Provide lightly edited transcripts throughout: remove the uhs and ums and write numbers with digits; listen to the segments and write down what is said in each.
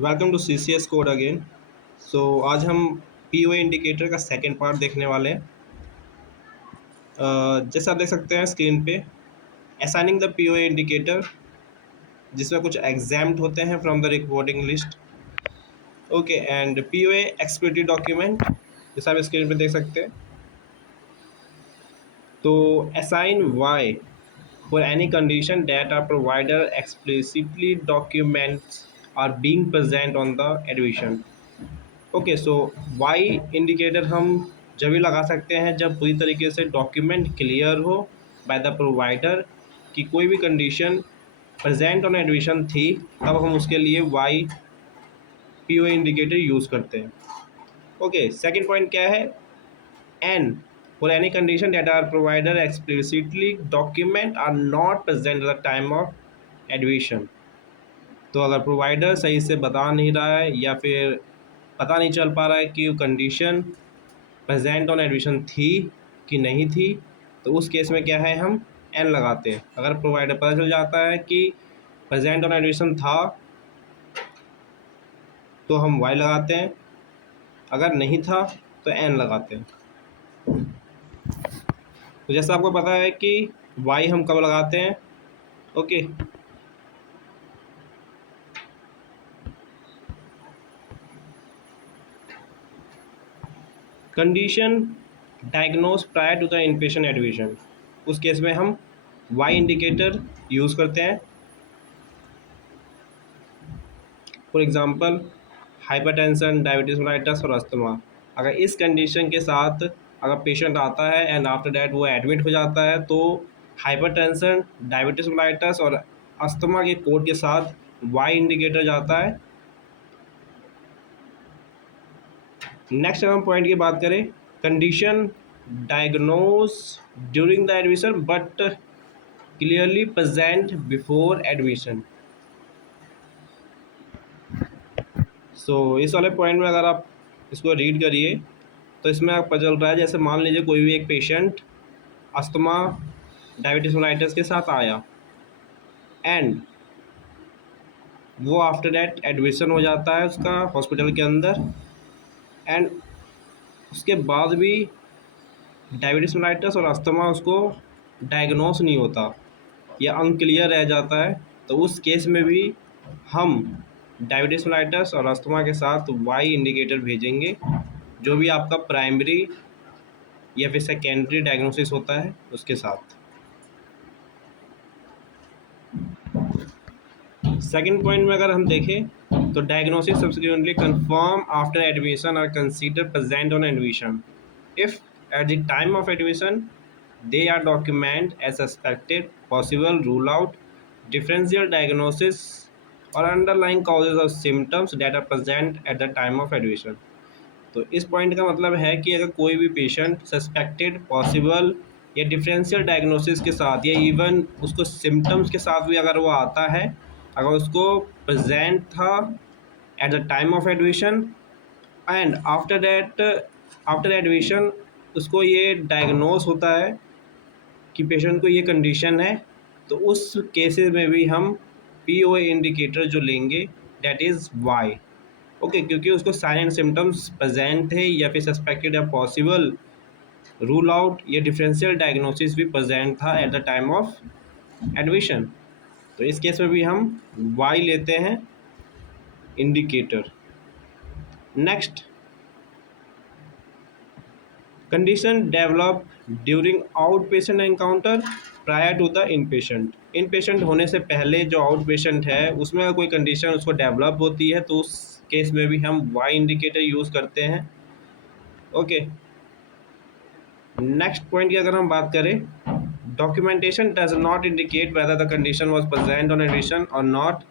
Welcome to CCS code again. आज हम POA indicator का सेकंड पार्ट देखने वाले हैं। जैसे आप देख सकते हैं स्क्रीन पे, असाइनिंग द POA इंडिकेटर, जिसमें कुछ एग्जाम्ड होते हैं from the reporting list. Okay, and POA explicit document, जैसे आप स्क्रीन पे देख सकते हैं। तो assign Y for any condition that our provider explicitly documents are being present on the admission। Okay, so Y indicator हम जब भी लगा सकते हैं जब पूरी तरीके से डॉक्यूमेंट क्लियर हो बाय द प्रोवाइडर कि कोई भी कंडीशन प्रेजेंट ऑन एडमिशन थी, तब हम उसके लिए वाई POA इंडिकेटर यूज़ करते हैं। ओके, सेकंड पॉइंट क्या है? N for any condition that are provider explicitly document are not present at the time of admission. तो अगर प्रोवाइडर सही से बता नहीं रहा है या फिर पता नहीं चल पा रहा है कि कंडीशन प्रेजेंट ऑन एडमिशन थी कि नहीं थी, तो उस केस में क्या है, हम एन लगाते हैं। अगर प्रोवाइडर पता चल जाता है कि प्रेजेंट ऑन एडमिशन था तो हम वाई लगाते हैं, अगर नहीं था तो एन लगाते हैं। तो जैसा आपको पता है कि वाई हम कब लगाते हैं। Okay, condition diagnose prior to the inpatient admission, उस केस में हम वाई इंडिकेटर यूज़ करते हैं। For example hypertension, diabetes mellitus और अस्थमा। अगर इस कंडीशन के साथ अगर पेशेंट आता है एंड आफ्टर दैट वो एडमिट हो जाता है, तो हाइपरटेंशन, डायबिटीज मेलाइटस और अस्थमा के कोड के साथ वाई इंडिकेटर जाता है। नेक्स्ट अगर हम पॉइंट की बात करें, condition diagnose during the admission but clearly present before admission. इस वाले पॉइंट में अगर आप इसको रीड करिए तो इसमें आपको पता चल रहा है, जैसे मान लीजिए कोई भी एक पेशेंट अस्थमा, डायबिटीज मेलाइटस के साथ आया एंड वो आफ्टर दैट एडमिशन हो जाता है उसका हॉस्पिटल के अंदर, एंड उसके बाद भी डायबिटीज मेलाइटस और अस्थमा उसको डायग्नोस नहीं होता या अनक्लियर रह जाता है, तो उस केस में भी हम डायबिटीज मेलाइटस और अस्थमा के साथ वाई इंडिकेटर भेजेंगे, जो भी आपका प्राइमरी या फिर सेकेंडरी डायग्नोसिस होता है उसके साथ। सेकंड पॉइंट में अगर हम देखें तो diagnosis subsequently confirm after admission are consider present on admission if at the time of admission they are documented as suspected, possible, rule out, differential diagnosis or underlying causes of symptoms that are present at the time of admission। तो इस point का मतलब है कि अगर कोई भी patient suspected, possible या डिफरेंशियल डायग्नोसिस के साथ या इवन उसको सिम्टम्स के साथ भी अगर वो आता है, अगर उसको प्रेजेंट था at the time of admission and after admission उसको ये डायग्नोस होता है कि पेशेंट को ये कंडीशन है, तो उस केसेस में भी हम POA इंडिकेटर जो लेंगे दैट इज़ वाई। ओके, क्योंकि उसको साइन एंड सिम्टम्स प्रेजेंट है या फिर सस्पेक्टेड या पॉसिबल, रूल आउट या डिफरेंशियल डायग्नोसिस भी प्रेजेंट था at the time of admission, तो इस केस में भी हम वाई लेते हैं indicator. Next, condition develop during out patient encounter prior to the inpatient. Inpatient होने से पहले जो आउट पेशेंट है उसमें अगर कोई कंडीशन उसको डेवलप होती है तो उस केस में भी हम वाई इंडिकेटर यूज़ करते हैं। ओके, नेक्स्ट पॉइंट की अगर हम बात करें, documentation does not indicate whether the condition was present on admission और नॉट।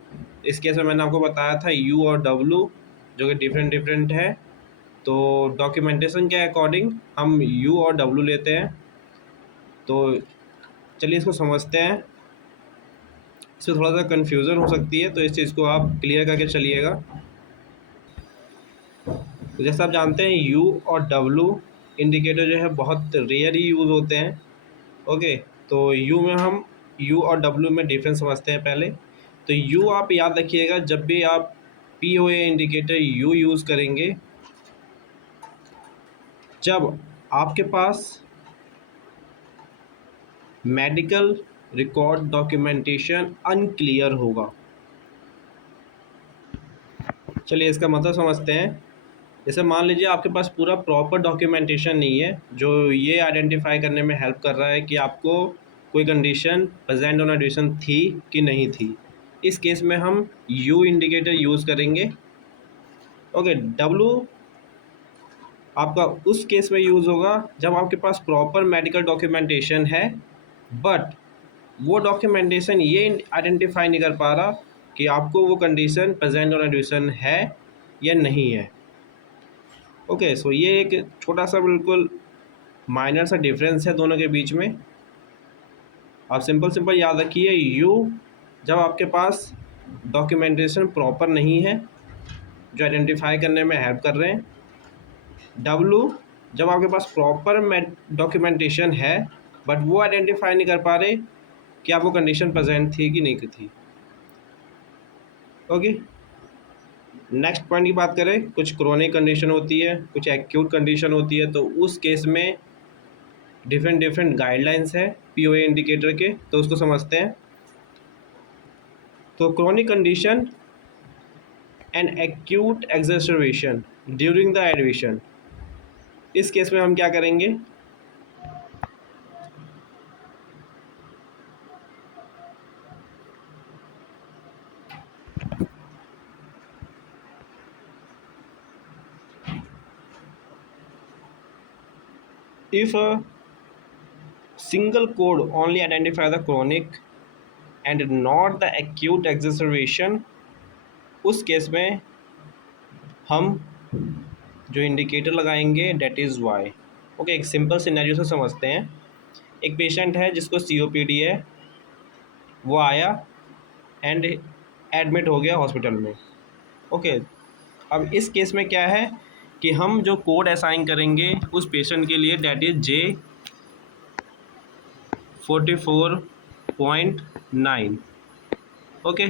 इस केस में मैंने आपको बताया था U और W जो कि डिफरेंट है, तो डॉक्यूमेंटेशन के अकॉर्डिंग हम U और W लेते हैं। तो चलिए इसको समझते हैं, इसमें थोड़ा सा कन्फ्यूज़न हो सकती है, तो इस चीज़ को आप क्लियर करके चलिएगा। तो जैसा आप जानते हैं U और W इंडिकेटर जो है बहुत रेयर ही यूज़ होते हैं। ओके, तो U में हम U और W में डिफरेंस समझते हैं पहले। तो U आप याद रखिएगा, जब भी आप POA इंडिकेटर यू यूज़ करेंगे जब आपके पास मेडिकल रिकॉर्ड डॉक्यूमेंटेशन अनक्लियर होगा। चलिए इसका मतलब समझते हैं। जैसे मान लीजिए आपके पास पूरा प्रॉपर डॉक्यूमेंटेशन नहीं है जो ये आइडेंटिफाई करने में हेल्प कर रहा है कि आपको कोई कंडीशन प्रेजेंट ऑन एडमिशन थी कि नहीं थी। इस केस में हम यू इंडिकेटर यूज़ करेंगे। ओके, डब्लू आपका उस केस में यूज़ होगा जब आपके पास प्रॉपर मेडिकल डॉक्यूमेंटेशन है बट वो डॉक्यूमेंटेशन ये आइडेंटिफाई नहीं कर पा रहा कि आपको वो कंडीशन प्रेजेंट ऑन एडमिशन है या नहीं है। ओके, सो ये एक छोटा सा बिल्कुल माइनर सा डिफरेंस है दोनों के बीच में। आप सिंपल सिंपल याद रखिए, यू जब आपके पास डॉक्यूमेंटेशन प्रॉपर नहीं है जो आइडेंटिफाई करने में हेल्प कर रहे हैं। डब्लू जब आपके पास प्रॉपर डॉक्यूमेंटेशन है बट वो आइडेंटिफाई नहीं कर पा रहे कि आपको कंडीशन प्रेजेंट थी कि नहीं थी। ओके, नेक्स्ट पॉइंट की बात करें, कुछ क्रोनिक कंडीशन होती है, कुछ एक्यूट कंडीशन होती है, तो उस केस में डिफरेंट गाइडलाइंस है पीओए इंडिकेटर के, तो उसको समझते हैं। तो chronic condition and acute exacerbation during the admission, इस केस में हम क्या करेंगे, if a single code only identify the chronic and not the acute exacerbation, उस केस में हम जो इंडिकेटर लगाएंगे डेट इज़ वाई। ओके, एक सिंपल सिनेरियो से समझते हैं। एक पेशेंट है जिसको COPD है, वो आया एंड एडमिट हो गया हॉस्पिटल में। ओके, अब इस केस में क्या है कि हम जो कोड असाइन करेंगे उस पेशेंट के लिए डेट इज़ J44.9। ओके,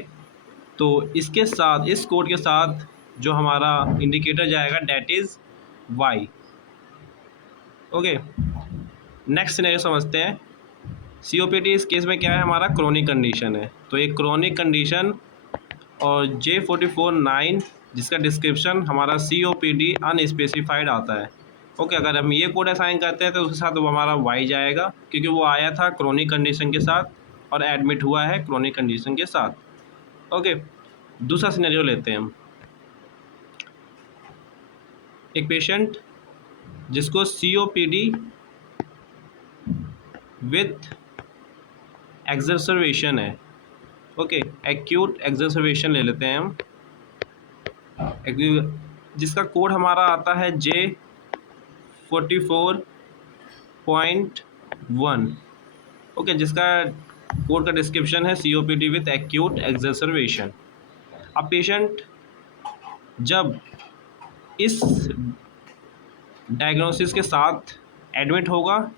तो इसके साथ, इस कोड के साथ जो हमारा इंडिकेटर जाएगा date is Y. Okay, next scenario समझते हैं। COPD इस केस में क्या है, हमारा क्रोनिक कंडीशन है, तो एक क्रोनिक कंडीशन और J44.9 जिसका डिस्क्रिप्शन हमारा COPD अनस्पेसिफाइड आता है। ओके, अगर हम ये कोड असाइन करते हैं तो उसके साथ वो हमारा वाई जाएगा क्योंकि वो आया था क्रोनिक कंडीशन के साथ और एडमिट हुआ है क्रोनिक कंडीशन के साथ। ओके, दूसरा सिनेरियो लेते हैं हम। एक पेशेंट जिसको COPD विथ एक्सर्बेशन है। ओके, एक्यूट एक्सर्बेशन ले लेते हैं हम, जिसका कोड हमारा आता है J44.1। ओके, जिसका कोड का डिस्क्रिप्शन है COPD विथ एक्यूट एक्सर्बेशन। अब पेशेंट जब इस डायग्नोसिस के साथ एडमिट होगा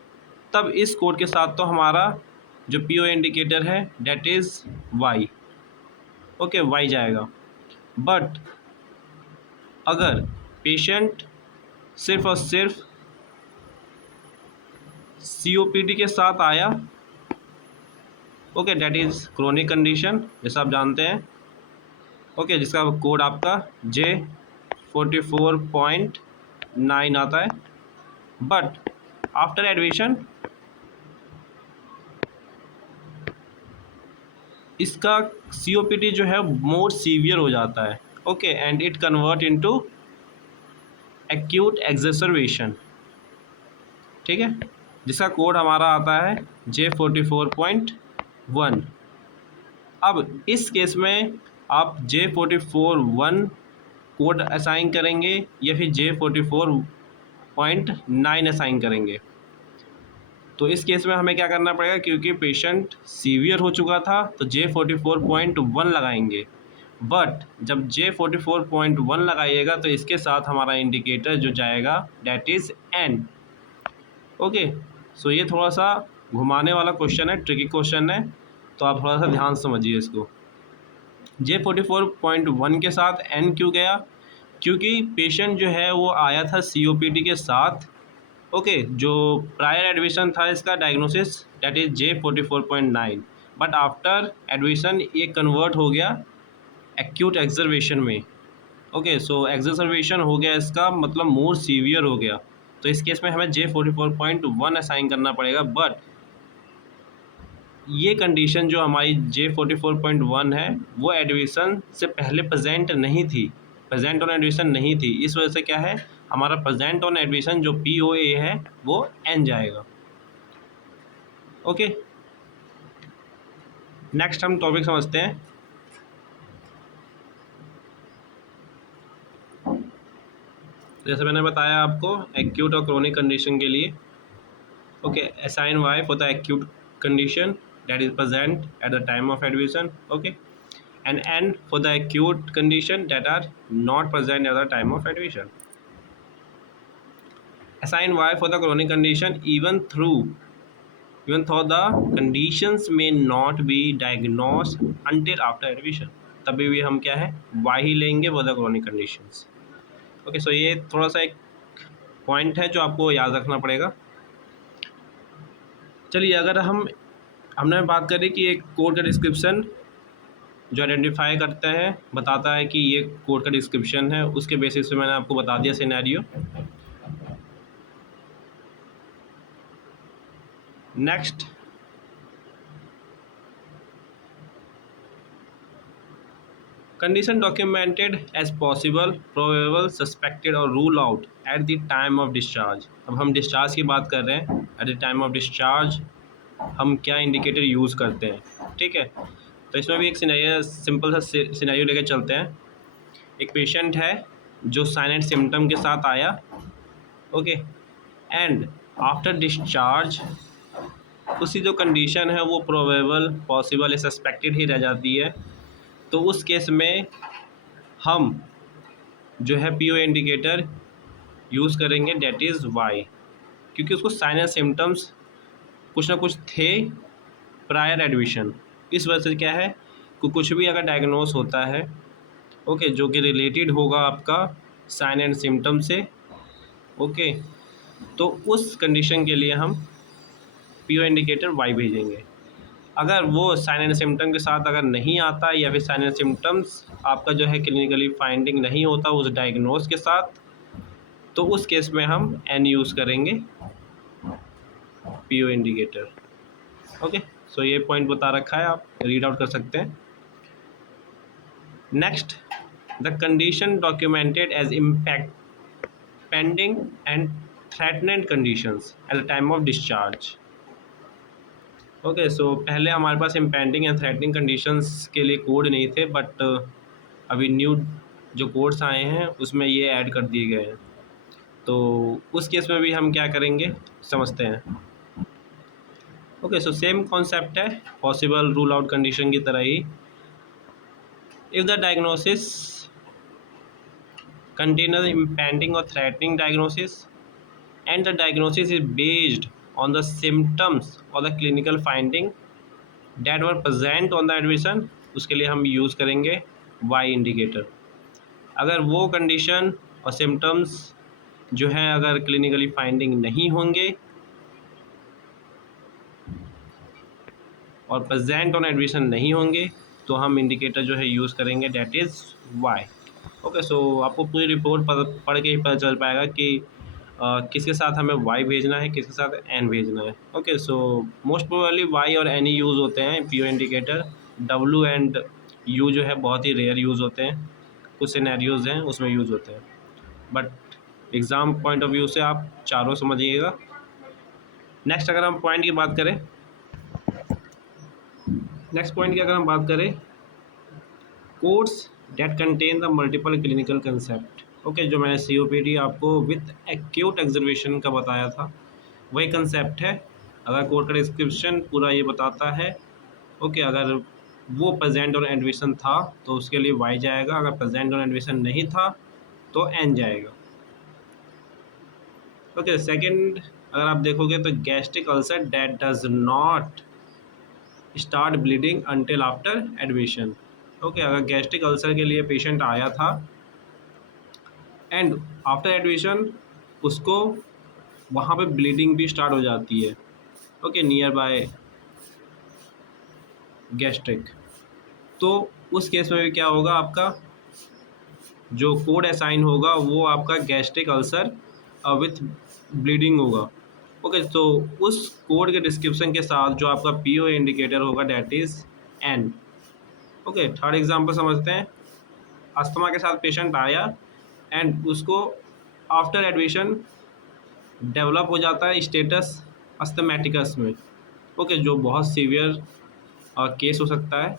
तब इस कोड के साथ तो हमारा जो PO इंडिकेटर है that is Y. Okay, Y जाएगा। बट अगर पेशेंट सिर्फ और सिर्फ COPD के साथ आया, okay, that is chronic condition जैसा आप जानते हैं। ओके, जिसका कोड आपका J44.9 आता है। बट आफ्टर एडमिशन इसका COPD जो है मोर सीवियर हो जाता है। Okay, and it convert into acute exacerbation. ठीक है, जिसका कोड हमारा आता है J44.1। अब इस केस में आप J44.1 कोड असाइन करेंगे या फिर J44.9 असाइन करेंगे। तो इस केस में हमें क्या करना पड़ेगा, क्योंकि पेशेंट सीवियर हो चुका था तो J44.1 लगाएंगे। बट जब J44.1 लगाइएगा तो इसके साथ हमारा इंडिकेटर जो जाएगा that is N। Okay, so ये थोड़ा सा घुमाने वाला क्वेश्चन है, ट्रिकी क्वेश्चन है, तो आप थोड़ा सा ध्यान समझिए इसको। J44.1 के साथ N क्यों गया? क्योंकि पेशेंट जो है वो आया था COPD के साथ। ओके, जो प्रायर एडमिशन था इसका diagnosis that is J44.9, but after admission ये कन्वर्ट हो गया एक्यूट एक्जर्वेशन में। ओके, सो एक्जर्वेशन हो गया इसका मतलब मोर सीवियर हो गया, तो इस केस में हमें J44.1 असाइन करना पड़ेगा। बट ये कंडीशन जो हमारी J44.1 है वो एडमिशन से पहले प्रेजेंट नहीं थी, प्रेजेंट ऑन एडमिशन नहीं थी। इस वजह से क्या है, हमारा प्रेजेंट ऑन एडमिशन जो POA है वो N जाएगा। ओके, नेक्स्ट हम टॉपिक समझते हैं। जैसे मैंने बताया आपको एक्यूट और क्रोनिक कंडीशन के लिए, okay, assign Y for the acute condition that is present at the time of admission, okay, and N for the acute condition that are not present at the time of admission. Assign Y for the chronic condition even though the conditions may not be diagnosed until after admission, तभी भी हम क्या है Y ही लेंगे for the chronic conditions. Okay, so ये थोड़ा सा एक पॉइंट है जो आपको याद रखना पड़ेगा। चलिए, अगर हमने बात करी कि एक कोड का डिस्क्रिप्शन जो आइडेंटिफाई करता है, बताता है कि ये कोड का डिस्क्रिप्शन है, उसके बेसिस पे मैंने आपको बता दिया scenario. Next, condition documented as possible, probable, suspected और rule out at the time of discharge. अब हम डिस्चार्ज की बात कर रहे हैं, at the time of discharge हम क्या इंडिकेटर यूज़ करते हैं, ठीक है। तो इसमें भी एक सिनेरियो, सिंपल सा सिनेरियो लेके चलते हैं। एक पेशेंट है जो साइन एंड सिम्टम के साथ आया, ओके, एंड आफ्टर डिस्चार्ज उसकी जो कंडीशन है वो प्रोबेबल, पॉसिबल या सस्पेक्टेड ही रह जाती है। तो उस केस में हम जो है POA इंडिकेटर यूज़ करेंगे डेट इज़ Y, क्योंकि उसको साइन एंड सिम्टम्स कुछ ना कुछ थे प्रायर एडमिशन। इस वजह से क्या है कि कुछ भी अगर डायग्नोस होता है, ओके, जो कि रिलेटेड होगा आपका साइन एंड सिम्टम से, ओके, तो उस कंडीशन के लिए हम POA इंडिकेटर Y भेजेंगे। अगर वो साइन एंड सिम्टम के साथ अगर नहीं आता या फिर साइन एंड सिम्टम्स आपका जो है क्लिनिकली फाइंडिंग नहीं होता उस डायग्नोस के साथ, तो उस केस में हम N यूज़ करेंगे POA इंडिकेटर। ओके, सो ये पॉइंट बता रखा है, आप रीड आउट कर सकते हैं। Next, the condition documented as impact, pending and threatened conditions at the time of discharge. Okay, so पहले हमारे पास इम्पेंडिंग एंड थ्रेटनिंग कंडीशंस के लिए कोड नहीं थे, बट अभी न्यू जो कोड्स आए हैं उसमें ये ऐड कर दिए गए हैं। तो उस केस में भी हम क्या करेंगे समझते हैं। ओके, सो सेम कॉन्सेप्ट है, पॉसिबल रूल आउट कंडीशन की तरह ही। If the diagnosis contain an impending or threatening diagnosis and the diagnosis is based on the symptoms or the clinical finding that were present on the admission, उसके लिए हम use करेंगे Y indicator. अगर वो condition और symptoms जो हैं अगर क्लिनिकली फाइंडिंग नहीं होंगे और प्रेजेंट ऑन एडमिशन नहीं होंगे तो हम इंडिकेटर जो है यूज़ करेंगे डेट इज़ Y। ओके, सो आपको पूरी रिपोर्ट पढ़ के ही पता चल पाएगा कि किसके साथ हमें Y भेजना है, किसके साथ N भेजना है। Okay, so most probably Y और N ही यूज़ होते हैं POA indicator. W and U जो है बहुत ही रेयर यूज़ होते हैं, कुछ सिनेरियोज़ हैं उसमें यूज़ होते हैं, but exam point of view से आप चारों समझिएगा। नेक्स्ट, अगर हम पॉइंट की बात करें, नेक्स्ट पॉइंट की अगर हम बात करें, codes that contain the multiple clinical concept. Okay, जो मैंने COPD आपको विथ एक्यूट एक्जर्वेशन का बताया था वही कंसेप्ट है। अगर कोड का डिस्क्रिप्शन पूरा ये बताता है, ओके, अगर वो प्रेजेंट ऑन एडमिशन था तो उसके लिए Y जाएगा, अगर प्रेजेंट ऑन एडमिशन नहीं था तो N जाएगा। ओके, सेकंड अगर आप देखोगे तो gastric ulcer that does not start bleeding until after admission. Okay, अगर गैस्ट्रिक अल्सर के लिए पेशेंट आया था एंड आफ्टर एडमिशन उसको वहाँ पे ब्लीडिंग भी स्टार्ट हो जाती है, ओके, नियर बाय गैस्ट्रिक, तो उस केस में भी क्या होगा, आपका जो कोड असाइन होगा वो आपका गैस्ट्रिक अल्सर विथ ब्लीडिंग होगा। ओके, तो उस कोड के डिस्क्रिप्शन के साथ जो आपका पीओ इंडिकेटर होगा that is N. Okay, third example समझते हैं। अस्थमा के साथ पेशेंट आया एंड उसको आफ्टर एडमिशन डेवलप हो जाता है स्टेटस अस्थमेटिकस में। ओके, जो बहुत सीवियर केस हो सकता है,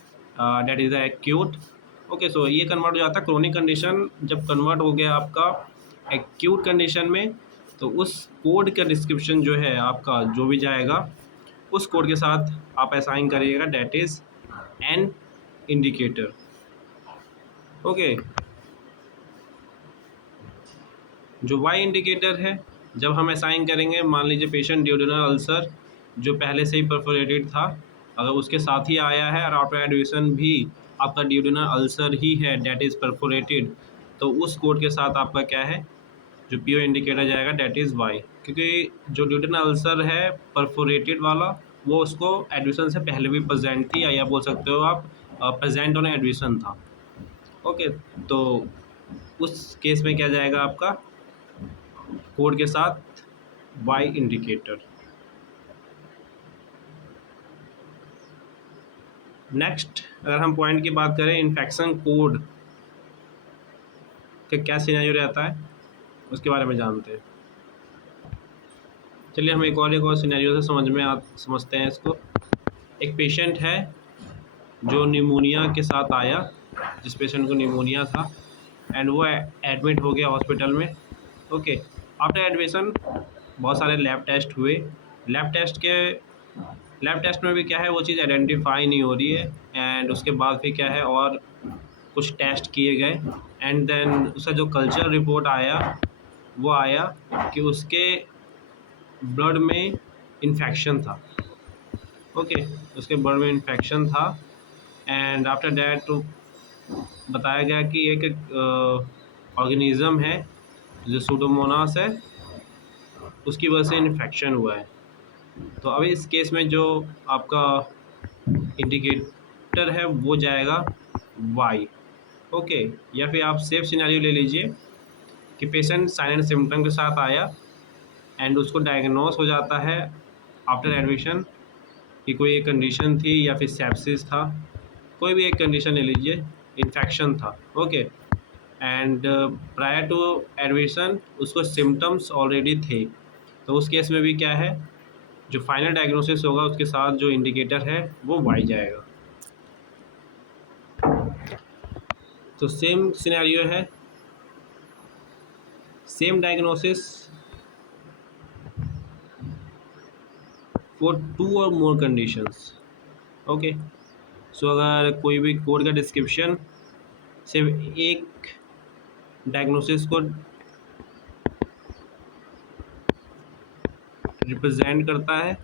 that is acute. Okay, so ये कन्वर्ट हो जाता है क्रोनिक कंडीशन। जब कन्वर्ट हो गया आपका एक्यूट कंडीशन में, तो उस कोड का डिस्क्रिप्शन जो है आपका जो भी जाएगा उस कोड के साथ आप असाइन करिएगा, that is an indicator. Okay, जो वाई इंडिकेटर है, जब हम असाइन करेंगे, मान लीजिए पेशेंट ड्यूडेनल अल्सर जो पहले से ही परफोरेटेड था, अगर उसके साथ ही आया है और आफ्टर एडमिशन भी आपका ड्यूडेनल अल्सर ही है डेट इज़ परफोरेटेड, तो उस कोड के साथ आपका क्या है, जो पीओ इंडिकेटर जाएगा डेट इज़ वाई, क्योंकि जो ड्यूडेनल अल्सर है परफोरेटेड वाला वो उसको एडमिशन से पहले भी प्रेजेंट थी, या बोल सकते हो आप प्रेजेंट ऑन एडमिशन था। ओके, तो उस केस में क्या जाएगा आपका कोड के साथ वाई इंडिकेटर। नेक्स्ट अगर हम पॉइंट की बात करें, इन्फेक्शन कोड का क्या सिनेरियो रहता है उसके बारे में जानते हैं। चलिए हम एक और सिनेरियो से समझते हैं इसको। एक पेशेंट है जो निमोनिया के साथ आया, जिस पेशेंट को निमोनिया था एंड वो एडमिट हो गया हॉस्पिटल में। ओके, आफ्टर एडमिशन बहुत सारे लैब टेस्ट हुए। लैब टेस्ट के लैब टेस्ट में भी क्या है, वो चीज़ आइडेंटिफाई नहीं हो रही है एंड उसके बाद फिर क्या है और कुछ टेस्ट किए गए एंड देन उसका जो कल्चर रिपोर्ट आया वो आया कि उसके ब्लड में इन्फेक्शन था। ओके, उसके ब्लड में इन्फेक्शन था एंड आफ्टर दैट बताया गया कि एक ऑर्गेनिज़म है जो सूडोमोनास है, उसकी वजह से इन्फेक्शन हुआ है। तो अभी इस केस में जो आपका इंडिकेटर है वो जाएगा वाई। ओके, या फिर आप सेफ सिनेरियो ले लीजिए कि पेशेंट साइलेंट सिम्टम के साथ आया एंड उसको डायग्नोस हो जाता है आफ्टर एडमिशन कि कोई एक कंडीशन थी या फिर सेप्सिस था, कोई भी एक कंडीशन ले लीजिए, इन्फेक्शन था। Okay, and prior to admission उसको सिम्टम्स ऑलरेडी थे, तो उस केस में भी क्या है, जो फाइनल डायग्नोसिस होगा उसके साथ जो इंडिकेटर है वो वाई जाएगा। तो सेम सिनेरियो है, सेम डायग्नोसिस फॉर 2 और मोर कंडीशंस। ओके, सो अगर कोई भी कोड का डिस्क्रिप्शन सिर्फ एक डायग्नोसिस को रिप्रेजेंट करता है,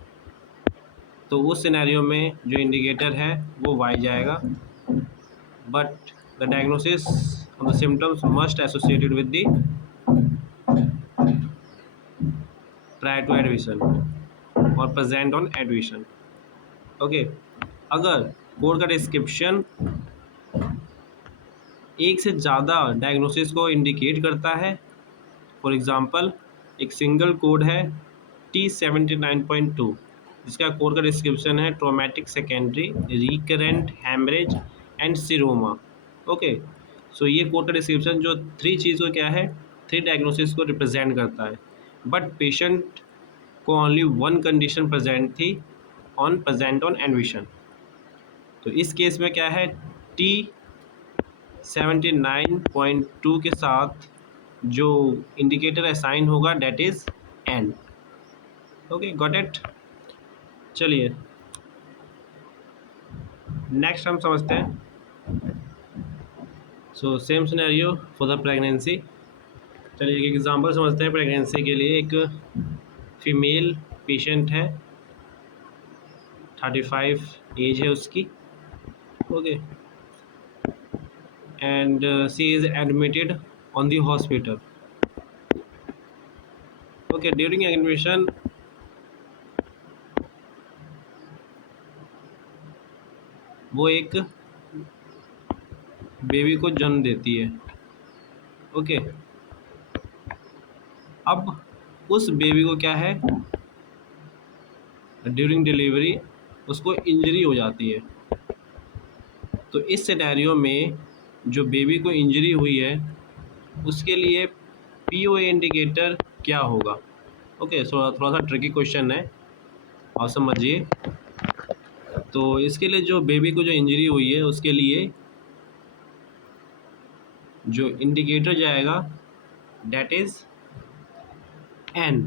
तो उस सिनेरियो में जो इंडिकेटर है वो वाई जाएगा, but the diagnosis of the symptoms must associated with the prior to admission और प्रेजेंट ऑन एडमिशन। ओके, अगर कोड का डिस्क्रिप्शन एक से ज़्यादा डायग्नोसिस को इंडिकेट करता है, फॉर एग्जांपल एक सिंगल कोड है T79.2 जिसका कोड का डिस्क्रिप्शन है traumatic secondary recurrent haemorrhage and seroma. Okay, so ये कोड का डिस्क्रिप्शन जो 3 चीज़ को क्या है, 3 डायग्नोसिस को रिप्रेजेंट करता है, बट पेशेंट को ओनली 1 कंडीशन प्रेजेंट थी ऑन प्रेजेंट ऑन एडमिशन। तो इस केस में क्या है, T79.2 के साथ जो इंडिकेटर असाइन होगा that is an. Okay, got it. चलिए नेक्स्ट हम समझते हैं। So same scenario for the pregnancy. चलिए एक एग्जांपल समझते हैं प्रेगनेंसी के लिए। एक फीमेल पेशेंट है, 35 एज है उसकी। Okay, and she is admitted on the hospital. Okay, during admission वो एक बेबी को जन्म देती है। ओके, अब उस बेबी को क्या है, ड्यूरिंग डिलीवरी उसको इंजरी हो जाती है। तो इस सिनेरियो में जो बेबी को इंजरी हुई है उसके लिए पीओए इंडिकेटर क्या होगा। ओके, सो थोड़ा सा ट्रिकी क्वेश्चन है और समझिए। तो इसके लिए जो बेबी को जो इंजरी हुई है उसके लिए जो इंडिकेटर जाएगा that is N.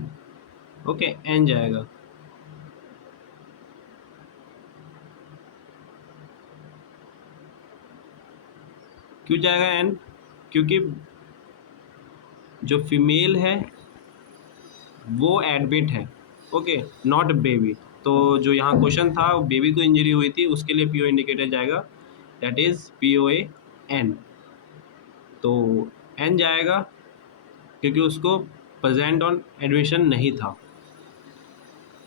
Okay, N जाएगा। क्यों जाएगा एन? क्योंकि जो फीमेल है वो एडमिट है। Okay, not baby. तो जो यहाँ क्वेश्चन था बेबी को इंजरी हुई थी उसके लिए पीओ इंडिकेटर जाएगा दैट इज पीओए एन। तो एन जाएगा क्योंकि उसको प्रेजेंट ऑन एडमिशन नहीं था।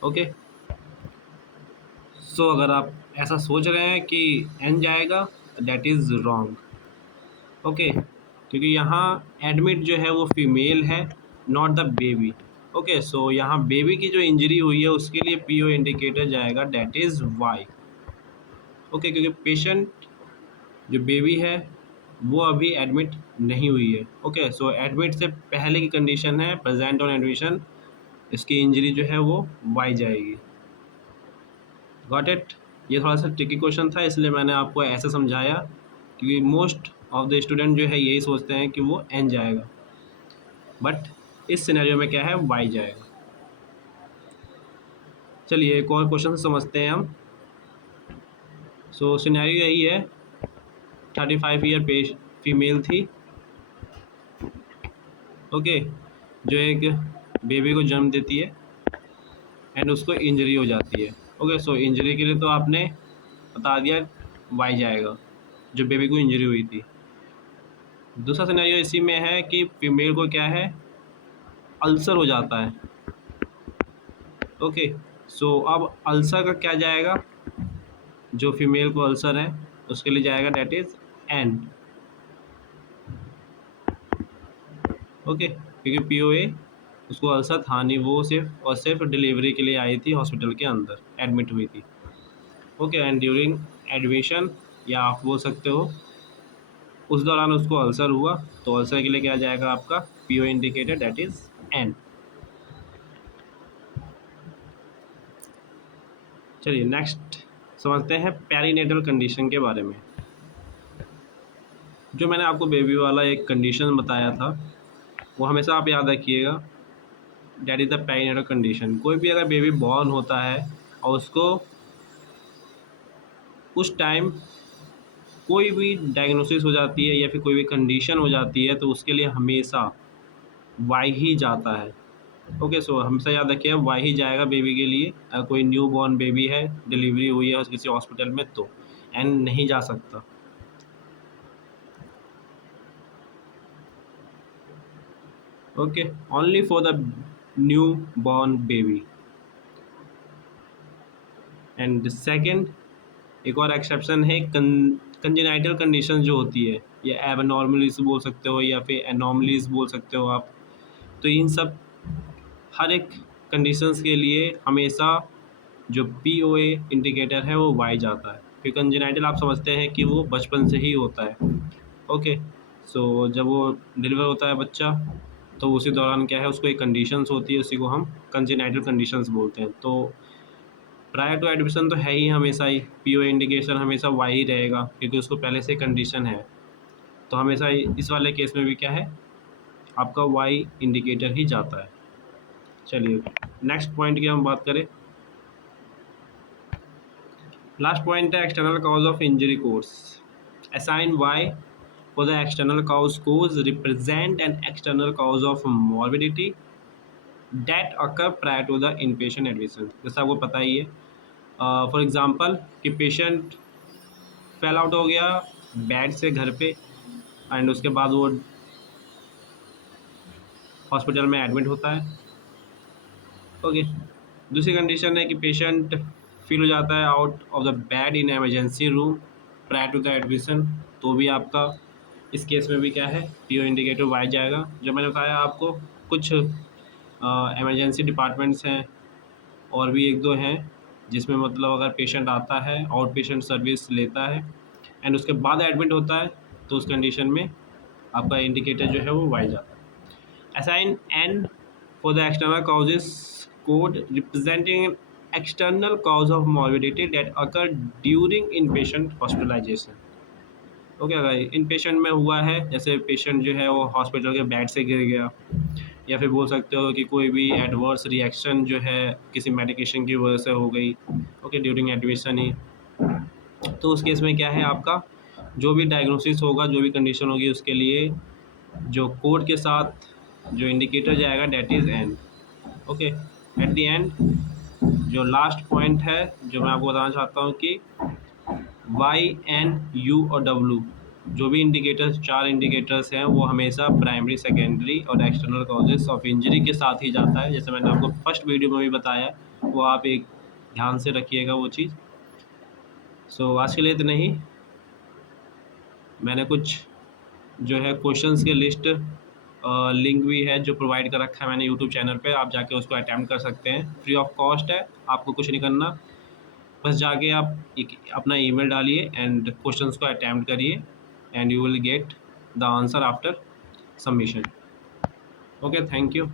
ओके, सो अगर आप ऐसा सोच रहे हैं कि एन जाएगा दैट इज़ रॉन्ग। ओके, क्योंकि यहाँ एडमिट जो है वो फीमेल है, नॉट द बेबी। ओके, सो यहाँ बेबी की जो इंजरी हुई है उसके लिए पीओ इंडिकेटर जाएगा दैट इज़ वाई। ओके, क्योंकि पेशेंट जो बेबी है वो अभी एडमिट नहीं हुई है। ओके, सो एडमिट से पहले की कंडीशन है प्रेजेंट ऑन एडमिशन, इसकी इंजरी जो है वो वाई जाएगी। Got it? ये थोड़ा सा ट्रिकी क्वेश्चन था इसलिए मैंने आपको ऐसे समझाया, क्योंकि मोस्ट ऑफ द स्टूडेंट जो है यही सोचते हैं कि वो एन जाएगा, बट इस सिनेरियो में क्या है, वाई जाएगा। चलिए एक और क्वेश्चन समझते हैं हम। सो सिनेरियो यही है, 35 ईयर फीमेल थी। ओके, जो एक बेबी को जन्म देती है एंड उसको इंजरी हो जाती है। ओके, सो इंजरी के लिए तो आपने बता दिया वाई जाएगा, जो बेबी को इंजरी हुई थी। दूसरा सिनेरियो इसी में है कि फीमेल को क्या है, अल्सर हो जाता है। ओके, सो अब अल्सर का क्या जाएगा, जो फीमेल को अल्सर है उसके लिए जाएगा डेट इज एन। ओके, क्योंकि पीओए उसको अल्सर था नहीं, वो सिर्फ और सिर्फ डिलीवरी के लिए आई थी, हॉस्पिटल के अंदर एडमिट हुई थी। ओके, एंड ड्यूरिंग एडमिशन या आप बोल सकते हो उस दौरान उसको अल्सर हुआ, तो अल्सर के लिए क्या जाएगा आपका PO indicator that is N. चलिए नेक्स्ट समझते हैं पेरीनेटल कंडीशन के बारे में। जो मैंने आपको बेबी वाला एक कंडीशन बताया था वो हमेशा आप याद रखिएगा, that is the perinatal condition. कोई भी अगर बेबी बॉर्न होता है और उसको उस टाइम कोई भी डायग्नोसिस हो जाती है या फिर कोई भी कंडीशन हो जाती है तो उसके लिए हमेशा वाई ही जाता है। ओके, सो हमेशा याद रखिए वाई ही जाएगा बेबी के लिए। अगर कोई न्यू बॉर्न बेबी है, डिलीवरी हुई है किसी हॉस्पिटल में, तो एन नहीं जा सकता। Okay, only for the new born baby. And second, एक और एक्सेप्शन है कंजेनाइटल कंडीशन जो होती है, या एबनॉर्मलीज बोल सकते हो या फिर एनॉमलीज बोल सकते हो आप। तो इन सब हर एक कंडीशंस के लिए हमेशा जो पी ओ ए इंडिकेटर है वो वाई जाता है, क्योंकि कंजेनाइटल आप समझते हैं कि वो बचपन से ही होता है। ओके, सो जब वो डिलीवर होता है बच्चा तो उसी दौरान क्या है उसको एक कंडीशंस होती है, उसी को हम कंजेनाइटल कंडीशंस बोलते हैं। तो प्रायर टू एडमिशन तो है ही हमेशा ही पी ओ इंडिकेशन हमेशा वाई ही रहेगा, क्योंकि उसको पहले से कंडीशन है। तो हमेशा इस वाले केस में भी क्या है आपका वाई इंडिकेटर ही जाता है। चलिए नेक्स्ट पॉइंट की हम बात करें। लास्ट पॉइंट है external cause of injury course. Assign Y for the external cause represent an external cause of morbidity that occur prior to the inpatient admission। जैसा आपको पता ही है, फॉर एग्जांपल कि पेशेंट फेल आउट हो गया bed से घर पे, एंड उसके बाद वो हॉस्पिटल में एडमिट होता है। ओके। दूसरी कंडीशन है कि पेशेंट फील हो जाता है out of the bed in emergency room prior to the admission, तो भी आपका इस केस में भी क्या है, पीओ इंडिकेटर वाई जाएगा। जो मैंने बताया आपको, कुछ इमरजेंसी डिपार्टमेंट्स हैं और भी एक दो हैं जिसमें मतलब अगर पेशेंट आता है, आउट पेशेंट सर्विस लेता है एंड उसके बाद एडमिट होता है, तो उस कंडीशन में आपका इंडिकेटर जो है वो वाई जाता है। Assign N for the external causes code representing an external cause of morbidity that occur during inpatient hospitalization। Okay, अगर इनपेशेंट में हुआ है, जैसे पेशेंट जो है वो हॉस्पिटल के बेड से गिर गया, या फिर बोल सकते हो कि कोई भी एडवर्स रिएक्शन जो है किसी मेडिकेशन की वजह से हो गई, ओके, ड्यूरिंग एडमिशन ही, तो उस केस में क्या है, आपका जो भी डायग्नोसिस होगा, जो भी कंडीशन होगी, उसके लिए जो कोड के साथ जो इंडिकेटर जाएगा that is an. Okay. At the end जो लास्ट पॉइंट है जो मैं आपको बताना चाहता हूँ कि वाई एन यू और डब्लू, जो भी इंडिकेटर्स, चार इंडिकेटर्स हैं, वो हमेशा प्राइमरी, सेकेंडरी और एक्सटर्नल कॉजेस ऑफ इंजरी के साथ ही जाता है। जैसे मैंने आपको फर्स्ट वीडियो में भी बताया, वो आप एक ध्यान से रखिएगा वो चीज़। सो आज के लिए इतना ही। मैंने कुछ जो है क्वेश्चंस के लिस्ट लिंक भी है जो प्रोवाइड कर रखा है मैंने यूट्यूब चैनल पे, आप जाके उसको अटैम्प्ट कर सकते हैं, फ्री ऑफ कॉस्ट है, आपको कुछ नहीं करना, बस जाके आप एक अपना ईमेल डालिए एंड क्वेश्चंस को अटैम्प्ट करिए and you will get the answer after submission. Okay, thank you.